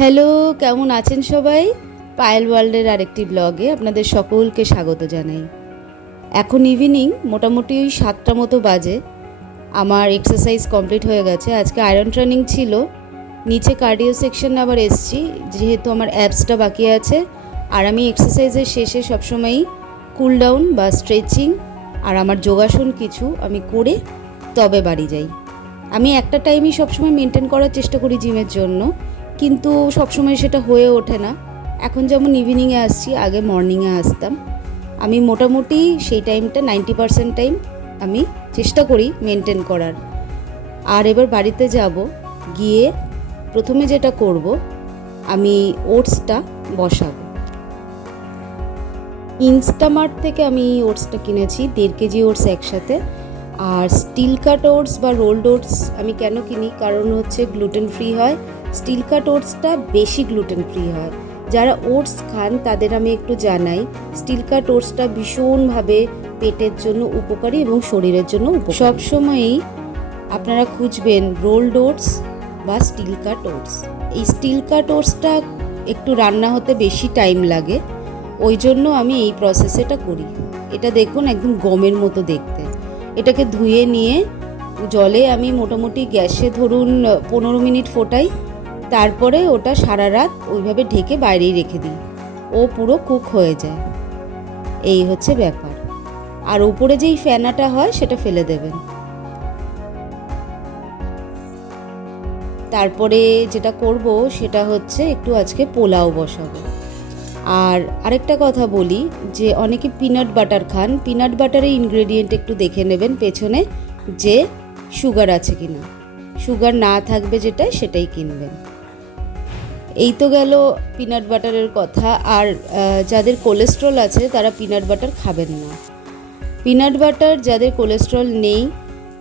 Hello, কেমন আছেন সবাই? পায়েল ওয়ার্ল্ডের আরেকটি ব্লগে আপনাদের সকলকে স্বাগত জানাই। এখন ইভিনিং মোটামুটি ওই 7টা মতো বাজে। আমার এক্সারসাইজ কমপ্লিট হয়ে গেছে। আজকে আয়রন ট্রেনিং ছিল, নিচে কার্ডিও সেকশনে আবার এসছি যেহেতু আমার অ্যাবসটা বাকি আছে। আর আমি এক্সারসাইজের শেষে সবসময়ই কুল ডাউন বা স্ট্রেচিং আর আমার যোগাসন কিছু আমি করে তবে বাড়ি যাই। আমি একটা টাইমই সবসময় মেনটেন করার চেষ্টা করি জিমের জন্য, কিন্তু সবসময় সেটা হয়ে ওঠে না। এখন যেমন ইভিনিংয়ে আসছি, আগে মর্নিংয়ে আসতাম। আমি মোটামুটি সেই টাইমটা 90% টাইম আমি চেষ্টা করি মেনটেন করার। আর এবার বাড়িতে যাব, গিয়ে প্রথমে যেটা করব, আমি ওটসটা বসাবো। ইনস্টামার্ট থেকে আমি ওটসটা কিনেছি, 1.5 কেজি ওটস একসাথে। আর স্টিল কাট ওটস বা রোলড ওটস আমি কেন কিনি, কারণ হচ্ছে গ্লুটেন ফ্রি হয়। স্টিল কাট ওটসটা বেশি গ্লুটেন ফ্রি হয়। যারা ওটস খান তাদের আমি একটু জানাই, স্টিল কাট ওটসটা ভীষণভাবে পেটের জন্য উপকারী এবং শরীরের জন্য উপকারী। সবসময়ই আপনারা খুঁজবেন রোলড ওটস বা স্টিল কাট ওটস। এই স্টিল কাট ওটসটা একটু রান্না হতে বেশি টাইম লাগে, ওই জন্য আমি এই প্রসেসটা করি। এটা দেখুন একদম গমের মতো দেখতে। এটাকে ধুয়ে নিয়ে জলে আমি মোটামুটি গ্যাসে ধরুন 15 মিনিট ফোটাই, তারপরে ওটা সারা রাত ওইভাবে ঢেকে বাইরেই রেখে দিই, ও পুরো কুক হয়ে যায়। এই হচ্ছে ব্যাপার। আর উপরে যেই ফেনাটা হয় সেটা ফেলে দেবেন। তারপরে যেটা করব সেটা হচ্ছে একটু আজকে পোলাও বসাবো। আর আরেকটা কথা বলি, যে অনেকে পিনাট বাটার খান, পিনাট বাটারের ইনগ্রেডিয়েন্ট একটু দেখে নেবেন পেছনে যে সুগার আছে কিনা। সুগার না থাকবে যেটা, সেটাই কিনবেন। এই তো গেল পিনাট বাটারের কথা। আর যাদের কোলেস্ট্রল আছে তারা পিনাট বাটার খাবেন না। পিনাট বাটার যাদের কোলেস্ট্রল নেই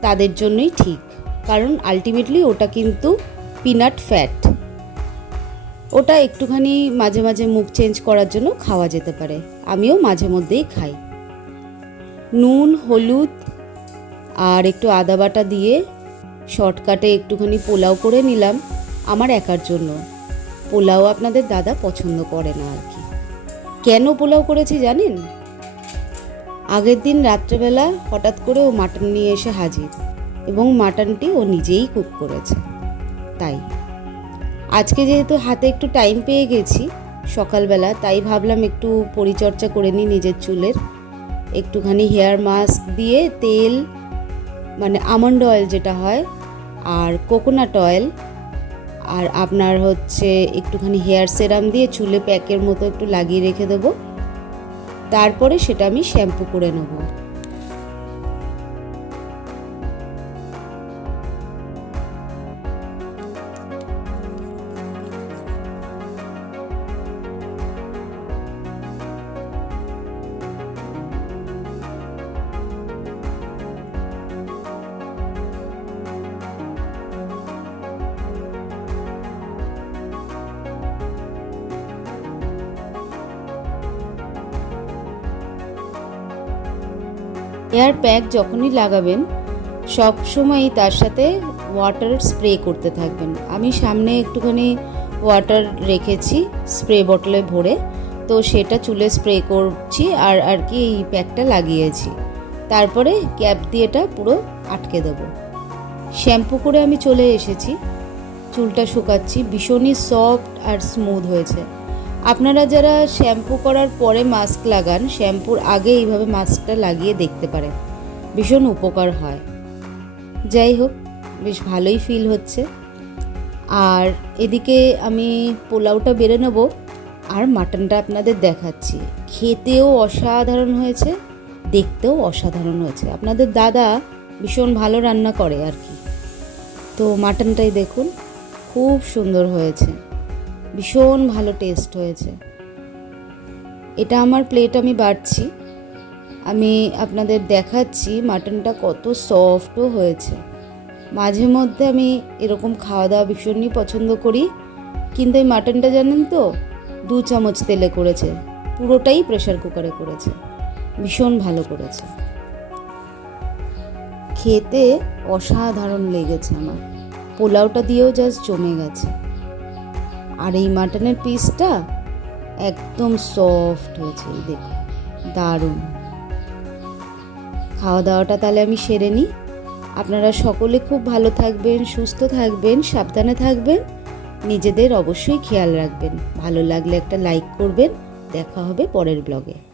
তাদের জন্যই ঠিক, কারণ আলটিমেটলি ওটা কিন্তু পিনাট ফ্যাট। ওটা একটুখানি মাঝে মাঝে মুখ চেঞ্জ করার জন্য খাওয়া যেতে পারে, আমিও মাঝে মধ্যেই খাই। নুন, হলুদ আর একটু আদা বাটা দিয়ে শর্টকাটে একটুখানি পোলাও করে নিলাম আমার একার জন্য। পোলাও আপনাদের দাদা পছন্দ করে না আর কি। কেন পোলাও করেছি জানেন? আগের দিন রাত্রেবেলা হঠাৎ করে ও মাটন নিয়ে এসে হাজির, এবং মাটনটি ও নিজেই কুক করেছে। তাই আজকে যেহেতু হাতে একটু টাইম পেয়ে গেছি সকালবেলা, তাই ভাবলাম একটু পরিচর্যা করে নিই নিজের চুলের। একটুখানি হেয়ার মাস্ক দিয়ে তেল, মানে আমন্ড অয়েল যেটা হয়, আর কোকোনাট অয়েল, আর আপনার হচ্ছে একটুখানি হেয়ার সেরাম দিয়ে চুলে প্যাকের মতো একটু লাগিয়ে রেখে দেবো। তারপরে সেটা আমি শ্যাম্পু করে নেবো। হেয়ার প্যাক যখনই লাগাবেন সব সময়ই তার সাথে ওয়াটার স্প্রে করতে থাকবেন। আমি সামনে একটুখানি ওয়াটার রেখেছি স্প্রে বটলে ভরে, তো সেটা চুলে স্প্রে করছি আর কি এই প্যাকটা লাগিয়েছি। তারপরে ক্যাপ দিয়ে এটা পুরো আটকে দেবো। শ্যাম্পু করে আমি চলে এসেছি, চুলটা শুকাচ্ছি। ভীষণই সফট আর স্মুথ হয়েছে। আপনারা যারা শ্যাম্পু করার পরে মাস্ক লাগান, শ্যাম্পুর আগে এইভাবে মাস্কটা লাগিয়ে দেখতে পারেন, ভীষণ উপকার হয়। যাই হোক, বেশ ভালোই ফিল হচ্ছে। আর এদিকে আমি পোলাওটা বেড়ে নেব, আর মাটনটা আপনাদের দেখাচ্ছি। খেতেও অসাধারণ হয়েছে, দেখতেও অসাধারণ হয়েছে। আপনাদের দাদা ভীষণ ভালো রান্না করে আর কি। তো মাটনটাই দেখুন, খুব সুন্দর হয়েছে, ভীষণ ভালো টেস্ট হয়েছে। এটা আমার প্লেট আমি বাড়ছি, আমি আপনাদের দেখাচ্ছি মাটনটা কত সফটও হয়েছে। মাঝে মধ্যে আমি এরকম খাওয়া দাওয়া ভীষণই পছন্দ করি, কিন্তু এই মাটনটা জানেন তো 2 চামচ তেলে করেছে, পুরোটাই প্রেসার কুকারে করেছে, ভীষণ ভালো করেছে। খেতে অসাধারণ লেগেছে আমার। পোলাওটা দিয়েও জাস্ট জমে গেছে। আর এই মাটনের পিসটা একদম সফট হয়েছে, এই দেখো, দারুণ। খাওয়া দাওয়াটা তাহলে আমি সেরে নিই। আপনারা সকলে খুব ভালো থাকবেন, সুস্থ থাকবেন, সাবধানে থাকবেন, নিজেদের অবশ্যই খেয়াল রাখবেন। ভালো লাগলে একটা লাইক করবেন। দেখা হবে পরের ব্লগে।